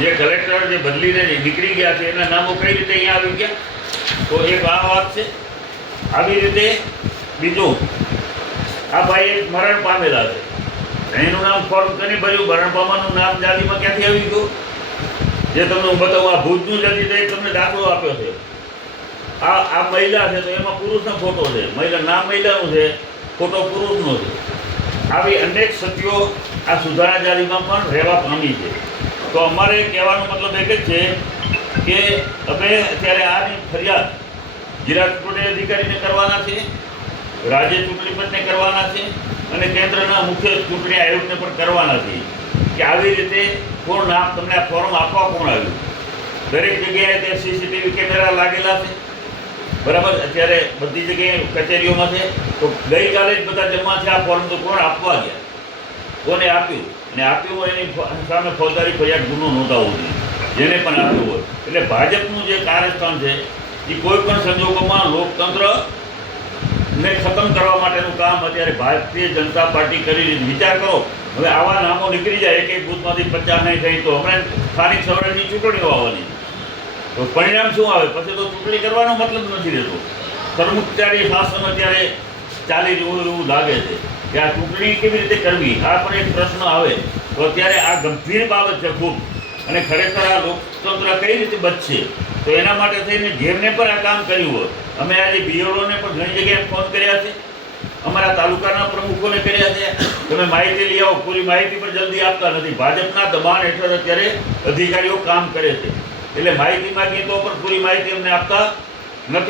જે કલેક્ટર જે બદલીને નીકળી ગયા છે એના નામો કઈ રીતે અહીંયા આવી ગયા? તો એક આ વાત છે. આવી રીતે બીજું, આ ભાઈ એક મરણ પામેલા છે, એનું નામ ફોર્મ કરી ભર્યું, મરણ પામવાનું નામ યાદીમાં ક્યાંથી આવી ગયું? જે તમને હું બતાવું, આ ભુજનું યાદી તમને દાખલો આપ્યો છે. આ મહિલા છે તો એમાં પુરુષનો ફોટો છે, નામ મહિલાનું છે, ફોટો પુરુષનો છે. આવી અનેક સત્યો આ સુધારા યાદીમાં પણ રહેવા પામી છે. તો અમારે કહેવાનો મતલબ એક જ છે કે અમે અત્યારે આની ફરિયાદ જિલ્લા ચૂંટણી અધિકારીને કરવાના છે, રાજ્ય ચૂંટણી પંચને કરવાના છે અને કેન્દ્રના મુખ્ય ચૂંટણી આયોગને પણ કરવાના છે કે આવી રીતે કોણ નામ તમને આ ફોર્મ આપવા કોણ આવ્યું. દરેક જગ્યાએ તે સીસીટીવી કેમેરા લાગેલા છે, બરાબર. અત્યારે બધી જગ્યાએ કચેરીઓમાં છે. તો ગઈકાલે જ બધા જમા છે આ ફોર્મ, તો કોણ આપવા ગયા, કોને આપ્યું, અને આપ્યું હોય એની સામે ફોજદારી ફરિયાદ ગુનો નોંધાવવો જોઈએ, જેને પણ આપ્યું હોય. એટલે ભાજપનું જે કાર્યસ્થાન છે એ કોઈ પણ સંજોગોમાં લોકતંત્રને ખતમ કરવા માટેનું કામ અત્યારે ભારતીય જનતા પાર્ટી કરી રહી. વિચાર કરો, હવે આવા નામો નીકળી જાય એક બૂથમાંથી 50 થઈ, તો હમણાં સ્થાનિક સ્વરાજની ચૂંટણીઓ આવવાની, તો પરિણામ શું આવે? પછી તો ચૂંટણી કરવાનો મતલબ નથી રહેતો. કર્મચારી શાસન અત્યારે ચાલી રહ્યું એવું લાગે છે કે આ ચૂંટણી કેવી રીતે કરવી, આ પણ એક પ્રશ્ન આવે. તો અત્યારે આ ગંભીર બાબત છે ખૂબ, અને ખરેખર આ લોકતંત્ર કઈ રીતે બચશે? તો એના માટે થઈને જેમને પણ આ કામ કર્યું હોય, અમે આજે બીએલઓને પણ ઘણી જગ્યાએ ફોન કર્યા છે, અમારા તાલુકાના પ્રમુખોને કર્યા છે, તમે માહિતી લઈ આવો. પૂરી માહિતી પણ જલ્દી આપતા નથી. ભાજપના દબાણ હેઠળ અત્યારે અધિકારીઓ કામ કરે છે, એટલે માહિતી માગીએ તો પણ પૂરી માહિતી અમને આપતા નથી.